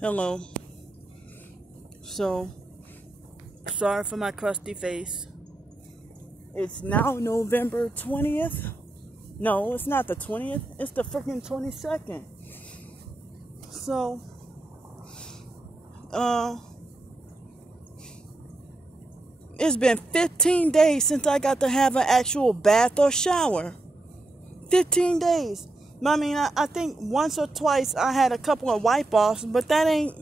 Hello. So, sorry for my crusty face. It's now November 20th. No, it's not the 20th. It's the freaking 22nd. So, it's been 15 days since I got to have an actual bath or shower. 15 days. I mean, I think once or twice I had a couple of wipe-offs, but that ain't,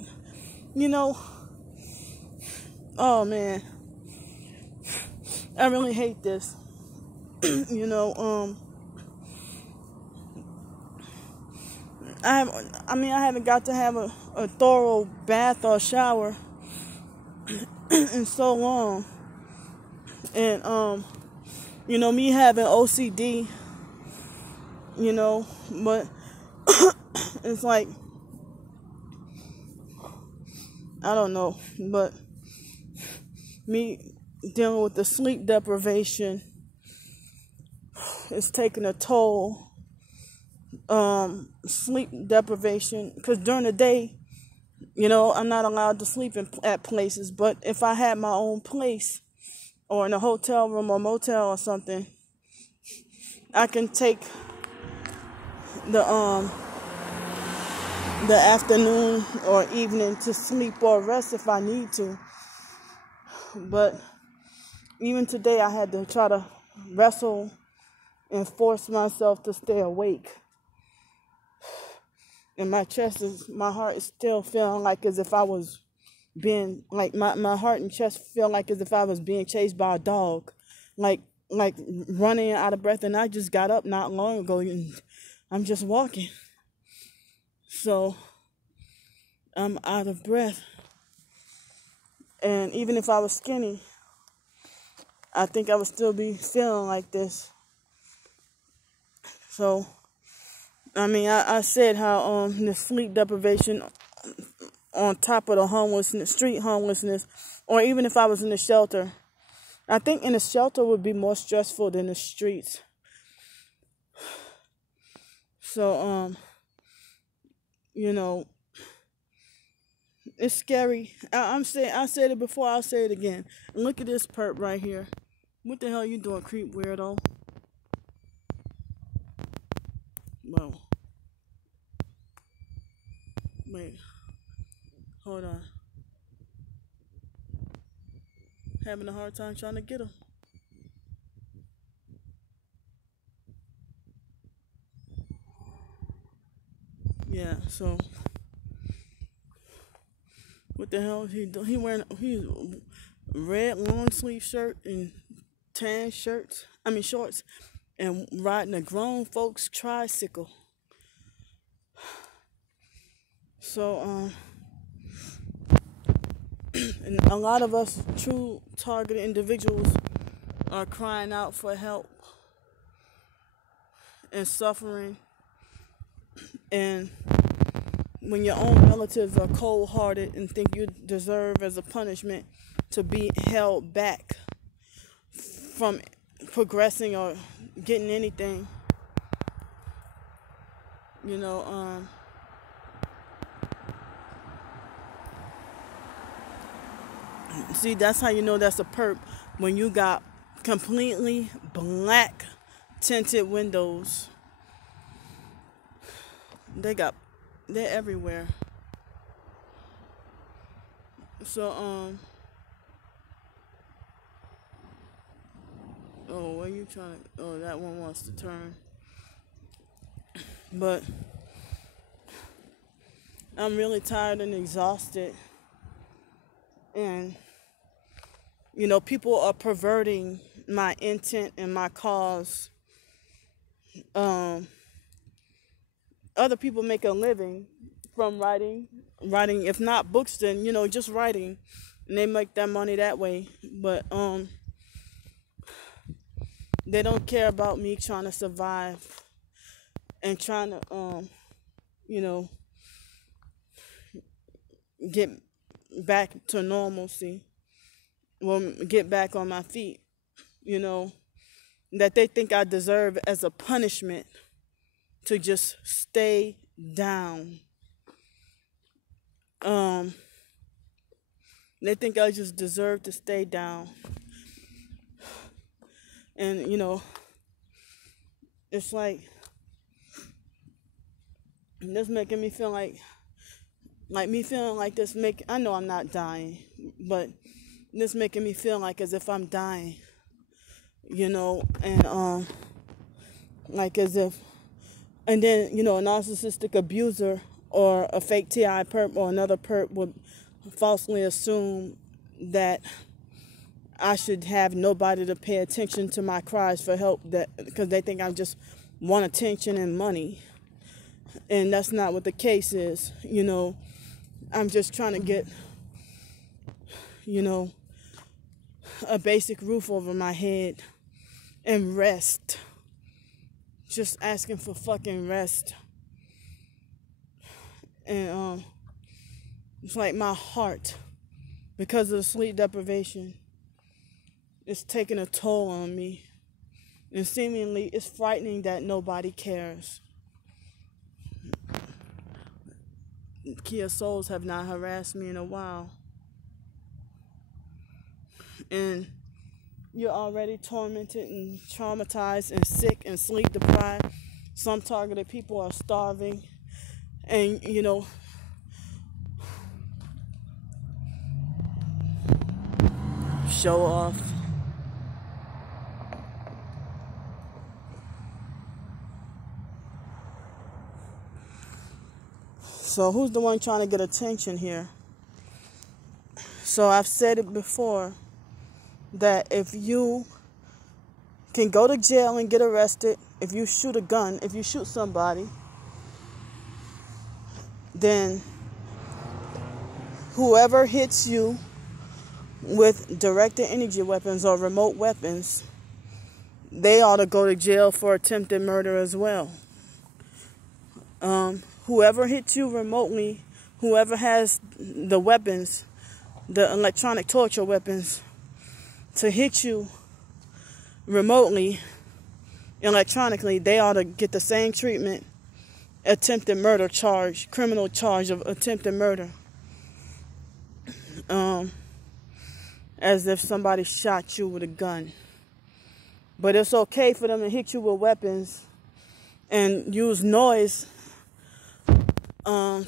oh man. I really hate this. I haven't got to have a thorough bath or shower in so long. And, me having OCD, but it's like, I don't know, but me dealing with the sleep deprivation is taking a toll. Sleep deprivation, because during the day, I'm not allowed to sleep at places, but if I had my own place or in a hotel room or motel or something, I can take the afternoon or evening to sleep or rest if I need to. But even today I had to try to wrestle and force myself to stay awake. And my heart is still feeling like as if I was being, like my heart and chest feel like as if I was being chased by a dog. Like running out of breath. And I just got up not long ago and I'm just walking. So I'm out of breath. And even if I was skinny, I think I would still be feeling like this. So, I said how the sleep deprivation on top of the homelessness, street homelessness, or even if I was in the shelter, I think in the shelter would be more stressful than the streets. So, it's scary. I said it before, I'll say it again. And look at this perp right here. What the hell you doing, creep weirdo? Whoa. Wait. Hold on. Having a hard time trying to get him. Yeah, so what the hell is he doing? He's red long sleeve shirt and tan shorts, and riding a grown folks tricycle. So and a lot of us true targeted individuals are crying out for help and suffering. And when your own relatives are cold-hearted and think you deserve as a punishment to be held back from progressing or getting anything, see, that's how you know that's a perp, when you got completely black tinted windows. They're everywhere. So, oh, where you trying to, oh, that one wants to turn. But I'm really tired and exhausted. And, people are perverting my intent and my cause. Other people make a living from writing, if not books, then, just writing, and they make that money that way. But, they don't care about me trying to survive and trying to, get back to normalcy. Well, get back on my feet, that they think I deserve as a punishment to just stay down. Um, they think I just deserve to stay down. And, it's like, this making me feel like me feeling like this I know I'm not dying, but this making me feel like as if I'm dying, and, like as if, and then, a narcissistic abuser or a fake TI perp or another perp would falsely assume that I should have nobody to pay attention to my cries for help, because they think I just want attention and money. And that's not what the case is. I'm just trying to get, a basic roof over my head and rest. Just asking for fucking rest. And it's like my heart, because of the sleep deprivation, it's taking a toll on me. And seemingly it's frightening that nobody cares. Kia souls have not harassed me in a while. And you're already tormented and traumatized and sick and sleep deprived. Some targeted people are starving. And, show off. So who's the one trying to get attention here? So I've said it before, that if you can go to jail and get arrested, if you shoot a gun, if you shoot somebody, then whoever hits you with directed energy weapons or remote weapons, they ought to go to jail for attempted murder as well. Whoever hits you remotely, whoever has the weapons, the electronic torture weapons, to hit you remotely, electronically, they ought to get the same treatment, attempted murder charge, criminal charge of attempted murder, as if somebody shot you with a gun. But it's okay for them to hit you with weapons and use noise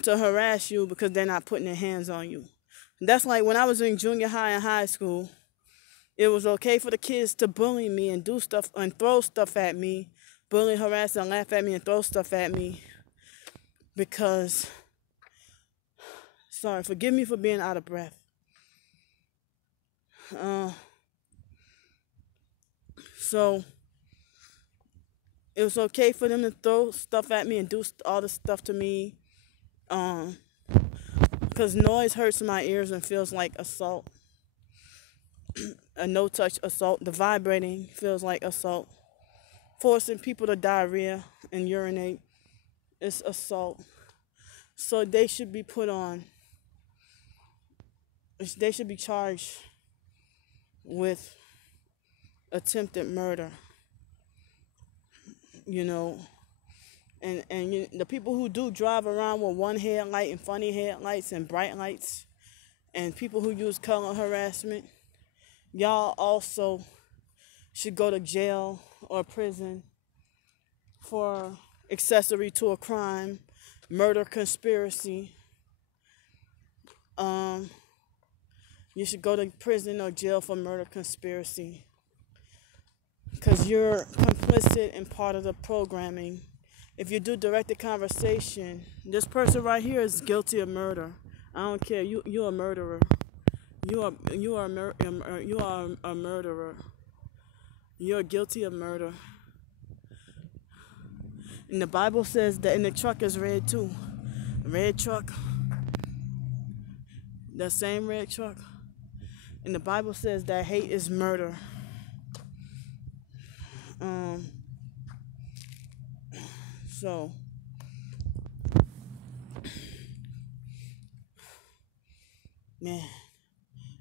to harass you because they're not putting their hands on you. That's like when I was in junior high and high school. It was okay for the kids to bully me and do stuff and throw stuff at me, bully, harass, and laugh at me and throw stuff at me because, sorry, forgive me for being out of breath. So it was okay for them to throw stuff at me and do all this stuff to me, because noise hurts my ears and feels like assault. A no-touch assault. The vibrating feels like assault. Forcing people to diarrhea and urinate is assault. So they should be put on. They should be charged with attempted murder. And the people who do drive around with one headlight and funny headlights and bright lights, and people who use color harassment, y'all also should go to jail or prison for accessory to a crime, murder conspiracy. You should go to prison or jail for murder conspiracy, because you're complicit in part of the programming. If you do directed conversation, this person right here is guilty of murder. I don't care. You're a murderer. You are a murderer. You're guilty of murder. And the Bible says that, and the truck is red too. Red truck. That same red truck. And the Bible says that hate is murder. So man,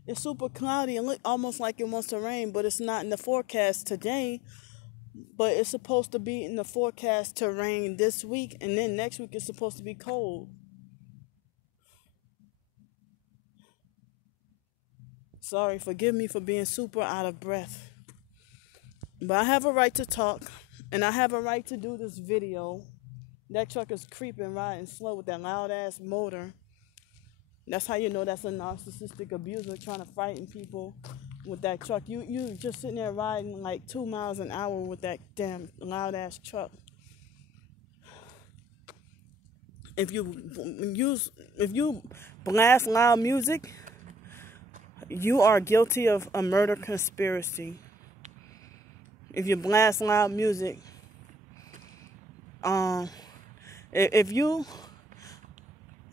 it's super cloudy and look almost like it wants to rain, but it's not in the forecast today. But it's supposed to be in the forecast to rain this week, and then next week it's supposed to be cold. Sorry, forgive me for being super out of breath. But I have a right to talk, and I have a right to do this video. That truck is creeping, riding slow with that loud ass motor. That's how you know that's a narcissistic abuser trying to frighten people with that truck. You just sitting there riding like 2 miles an hour with that damn loud ass truck. If you blast loud music, you are guilty of a murder conspiracy. If you blast loud music, if you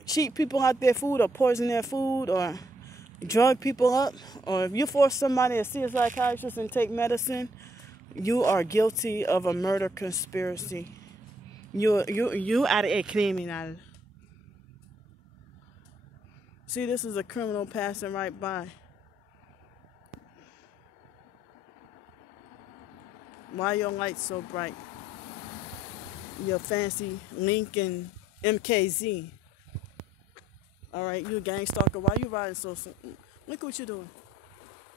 cheat people out their food or poison their food or drug people up, or if you force somebody to see a psychiatrist and take medicine, you are guilty of a murder conspiracy. You are a criminal. See, this is a criminal passing right by. Why your lights so bright? Your fancy Lincoln MKZ. Alright, you a gang stalker. Why you riding so slow? Look what you're doing.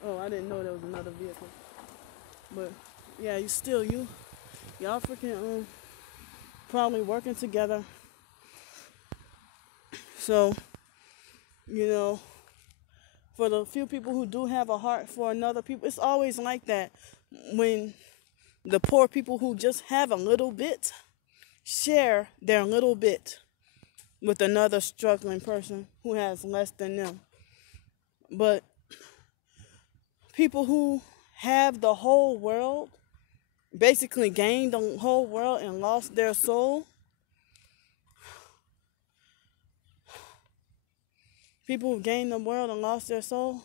Oh, I didn't know there was another vehicle. But yeah, y'all freaking probably working together. So, for the few people who do have a heart for another people, it's always like that when the poor people who just have a little bit share their little bit with another struggling person who has less than them. But people who have the whole world, basically gained the whole world and lost their soul, people who gained the world and lost their soul,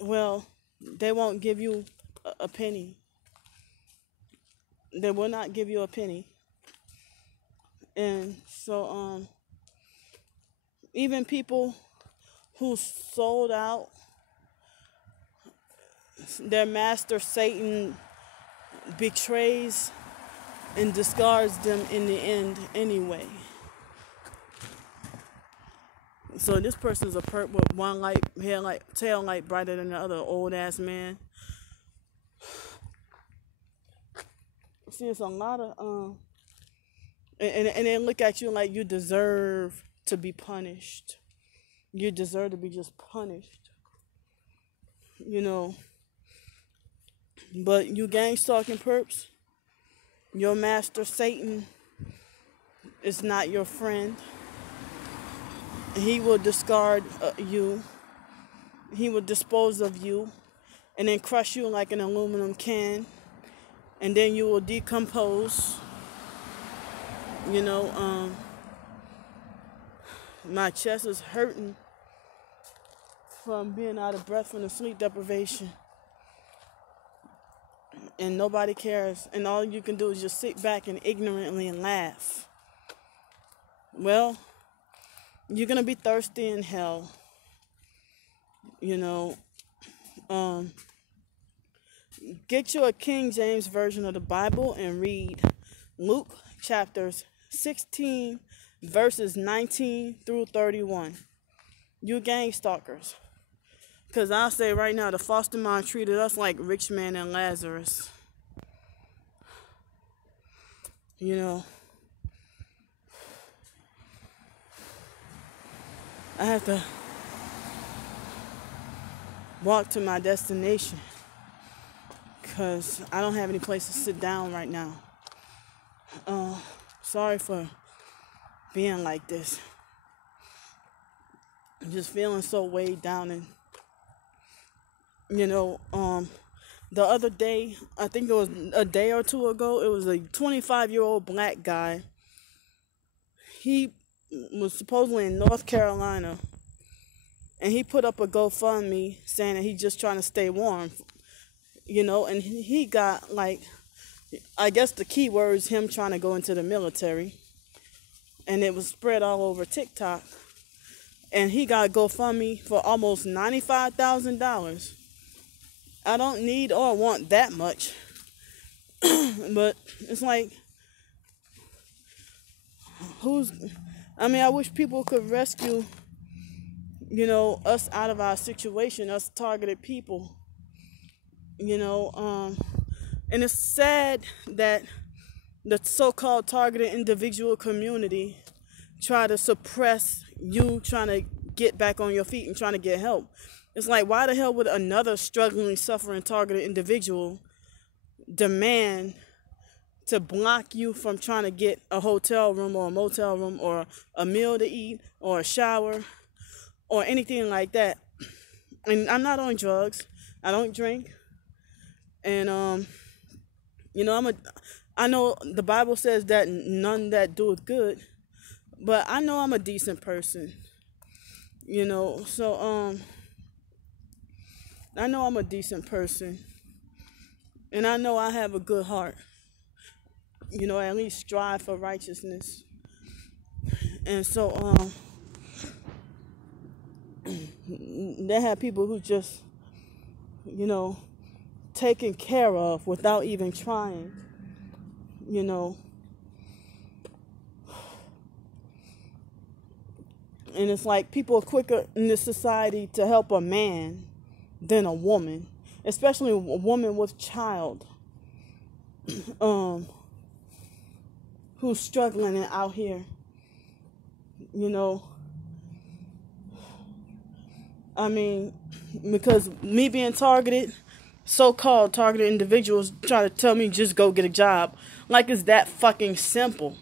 well, they won't give you a penny. They will not give you a penny. And so, even people who sold out, their master Satan betrays and discards them in the end anyway. So this person's a perp with one light, tail light brighter than the other, old ass man. See, it's a lot of and they look at you like you deserve to be punished. You deserve to be just punished. But you gang stalking perps, your master Satan is not your friend. He will discard you. He will dispose of you and then crush you like an aluminum can. And then you will decompose. My chest is hurting from being out of breath from the sleep deprivation. And nobody cares. And all you can do is just sit back and ignorantly laugh. Well, you're going to be thirsty in hell. Get you a King James version of the Bible and read Luke chapters 16, verses 19 through 31. You gang stalkers. Because I'll say right now, the foster mom treated us like rich man and Lazarus. I have to walk to my destination because I don't have any place to sit down right now. Sorry for being like this. I'm just feeling so weighed down. And the other day, I think it was a day or two ago, it was a 25-year-old black guy. He was supposedly in North Carolina, and he put up a GoFundMe saying that he's just trying to stay warm, and he got, I guess the key word is him trying to go into the military, and it was spread all over TikTok, and he got a GoFundMe for almost $95,000. I don't need or want that much, but it's like, I mean, I wish people could rescue, you know, us out of our situation, us targeted people, you know. And it's sad that the so-called targeted individual community try to suppress you trying to get back on your feet and trying to get help. It's like, why the hell would another struggling, suffering, targeted individual demand to block you from trying to get a hotel room or a motel room or a meal to eat or a shower or anything like that? And I'm not on drugs. I don't drink. And, you know, I know the Bible says that none that doeth good, but I know I'm a decent person, you know. So, I know I'm a decent person, and I know I have a good heart, you know, at least strive for righteousness. And so, they have people who just, you know, taken care of without even trying, you know. And it's like people are quicker in this society to help a man than a woman, especially a woman with child, who's struggling and out here, you know. I mean, because me being targeted, so-called targeted individuals try to tell me just go get a job. Like it's that fucking simple.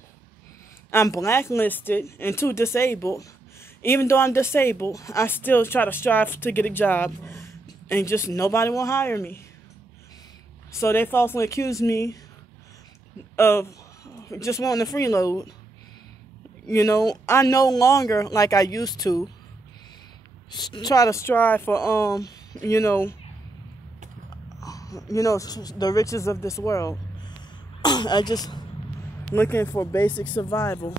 I'm blacklisted and too disabled. Even though I'm disabled, I still try to strive to get a job. And just nobody will hire me. So they falsely accuse me of just wanting to freeload. You know, I no longer, like I used to, try to strive for, you know, the riches of this world. I just looking for basic survival.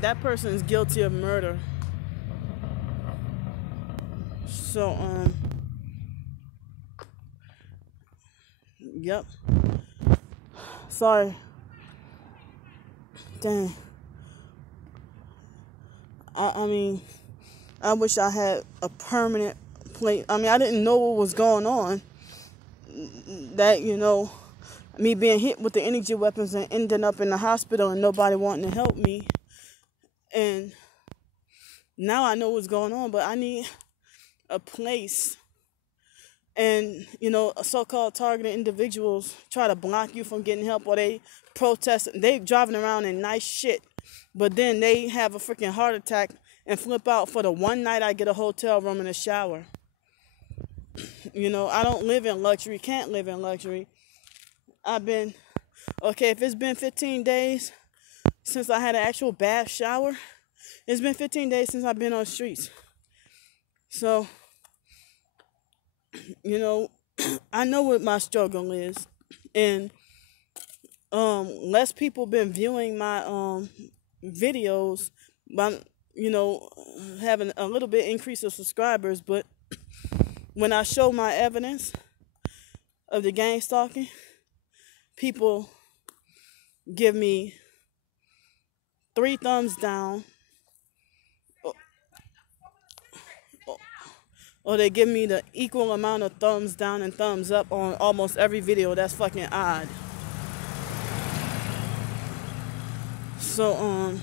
That person is guilty of murder. So, yep. Sorry. Dang. I mean, I wish I had a permanent place. I mean, I didn't know what was going on. That, you know, me being hit with the energy weapons and ending up in the hospital and nobody wanting to help me. And now I know what's going on, but I need a place. And, you know, so-called targeted individuals try to block you from getting help, or they protest. They driving around in nice shit, but then they have a freaking heart attack and flip out for the one night I get a hotel room and a shower. You know, I don't live in luxury, can't live in luxury. Okay, if it's been 15 days since I had an actual bath shower, it's been 15 days since I've been on the streets. So, you know, I know what my struggle is. And less people been viewing my videos by, you know, having a little bit increase of subscribers. But when I show my evidence of the gang stalking, people give me 3 thumbs down, or they give me the equal amount of thumbs down and thumbs up on almost every video. That's fucking odd. So,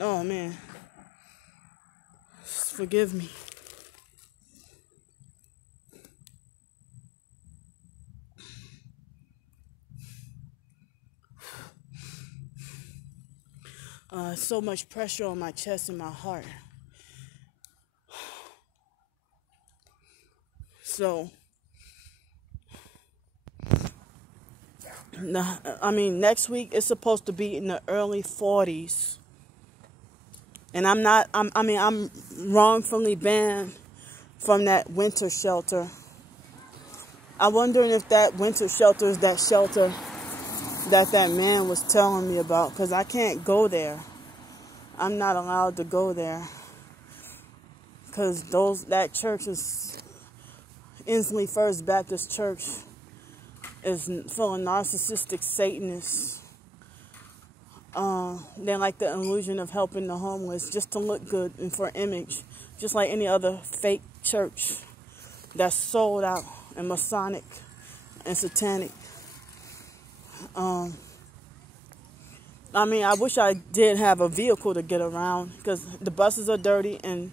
oh man, forgive me. So much pressure on my chest and my heart. So, I mean, next week it's supposed to be in the early 40s. And I'm wrongfully banned from that winter shelter. I'm wondering if that winter shelter is that shelter that man was telling me about, because I can't go there. I'm not allowed to go there because that church is Inslee First Baptist Church is full of narcissistic Satanists. They like the illusion of helping the homeless just to look good and for image, just like any other fake church that's sold out and Masonic and satanic. I mean, I wish I did have a vehicle to get around, because the buses are dirty and,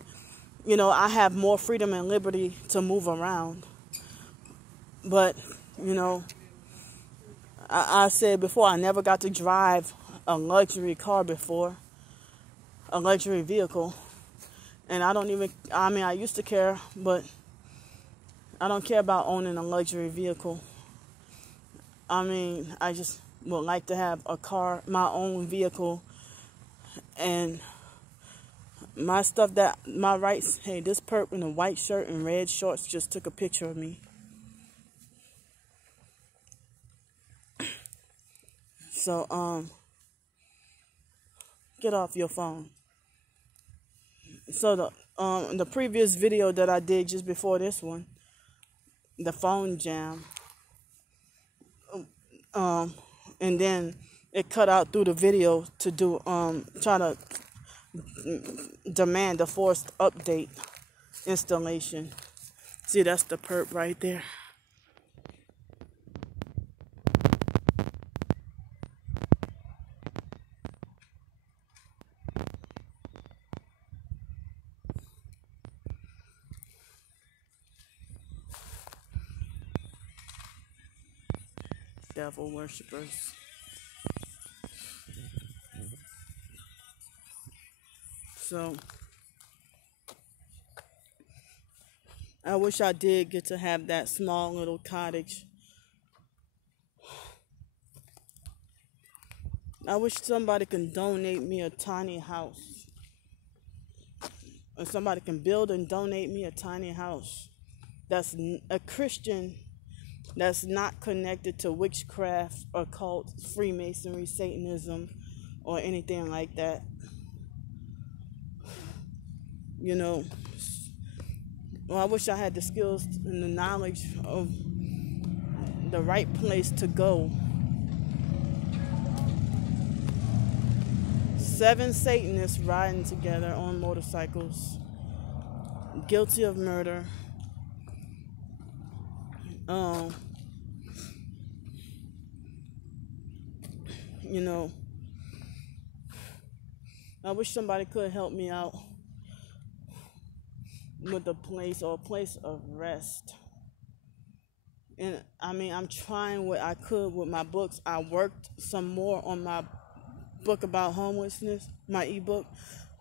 you know, I have more freedom and liberty to move around. But, you know, I said before, I never got to drive a luxury car before, a luxury vehicle. And I used to care, but I don't care about owning a luxury vehicle. I mean, I just would like to have a car, my own vehicle, and my stuff, my rights. Hey, this perp in a white shirt and red shorts just took a picture of me. So, get off your phone. So the previous video that I did just before this one, the phone jam, and then it cut out through the video to do try to demand a forced update installation. See, that's the perp right there. Devil worshippers. So I wish I did get to have that small little cottage. I wish somebody can donate me a tiny house. Or somebody can build and donate me a tiny house that's a Christian, that's not connected to witchcraft, occult, Freemasonry, Satanism, or anything like that. You know, well, I wish I had the skills and the knowledge of the right place to go. 7 Satanists riding together on motorcycles, guilty of murder. You know, I wish somebody could help me out with a place of rest. And I mean, I'm trying what I could with my books. I worked some more on my book about homelessness, my ebook.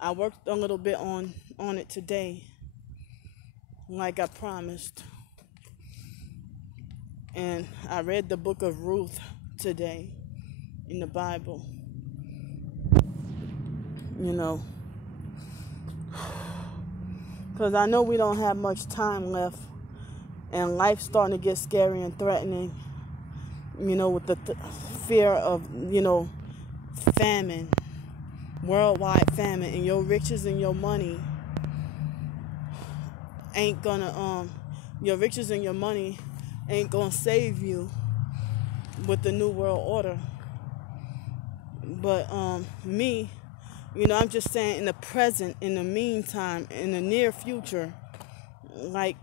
I worked a little bit on it today, like I promised. And I read the book of Ruth today in the Bible. You know, because I know we don't have much time left, and life's starting to get scary and threatening, you know, with the fear of, you know, famine, worldwide famine, and your riches and your money ain't gonna, your riches and your money ain't gonna save you with the New World Order. But me, you know, I'm just saying, in the present, in the meantime, in the near future, like,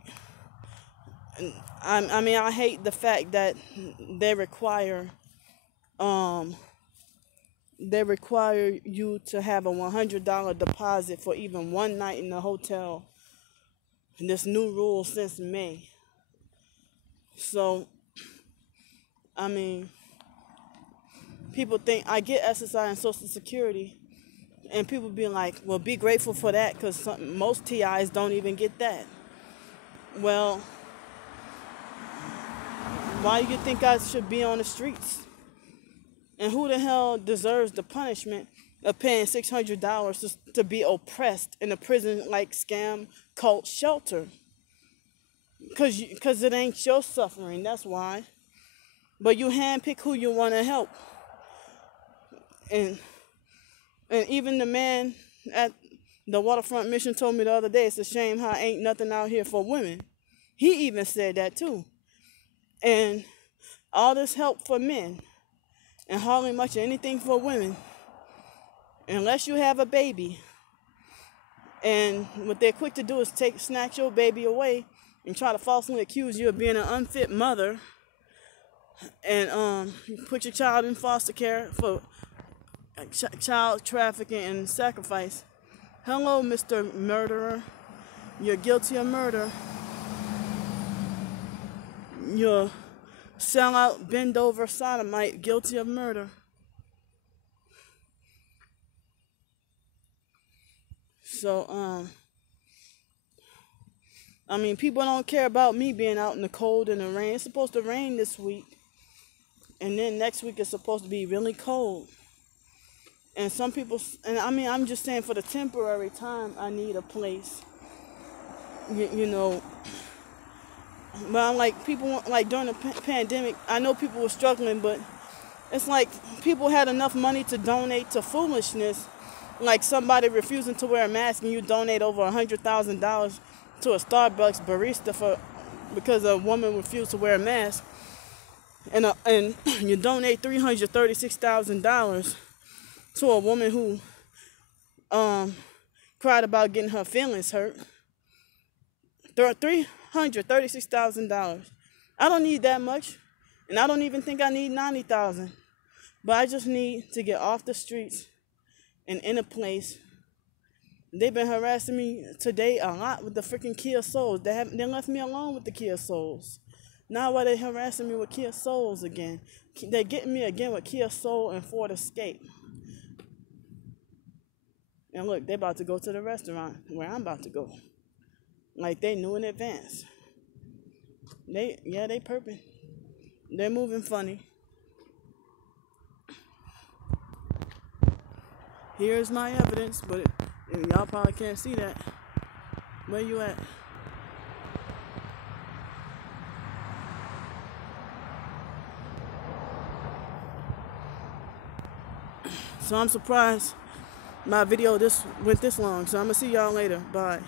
I mean, I hate the fact that they require you to have a $100 deposit for even one night in the hotel. And this new rule since May. So, I mean, people think I get SSI and Social Security, and people be like, well, be grateful for that, because most TIs don't even get that. Well, why do you think I should be on the streets? And who the hell deserves the punishment of paying $600 to be oppressed in a prison-like scam cult shelter? Because it ain't your suffering, that's why. But you handpick who you want to help. And even the man The Waterfront Mission told me the other day, it's a shame how ain't nothing out here for women. He even said that too. And all this help for men and hardly much of anything for women, unless you have a baby. And what they're quick to do is snatch your baby away and try to falsely accuse you of being an unfit mother, and put your child in foster care for child trafficking and sacrifice. Hello, Mr. Murderer. You're guilty of murder. You're sellout, bend over sodomite, guilty of murder. So, I mean, people don't care about me being out in the cold and the rain. It's supposed to rain this week. And then next week it's supposed to be really cold. And some people, and I mean, I'm just saying for the temporary time, I need a place. You know, but I'm like, people, like during the pandemic, I know people were struggling, but it's like people had enough money to donate to foolishness. Like somebody refusing to wear a mask and you donate over $100,000 to a Starbucks barista because a woman refused to wear a mask. And you donate $336,000 to a woman who cried about getting her feelings hurt. $336,000. I don't need that much, and I don't even think I need $90,000. But I just need to get off the streets and in a place. They've been harassing me today a lot with the freaking Kia Souls. They left me alone with the Kia Souls. Now why they harassing me with Kia Souls again? They're getting me again with Kia Soul and Ford Escape. And look, they're about to go to the restaurant where I'm about to go. Like they knew in advance. They perping. They're moving funny. Here's my evidence, but y'all probably can't see that. Where you at? So I'm surprised my video went this long. So I'm going to see y'all later. Bye.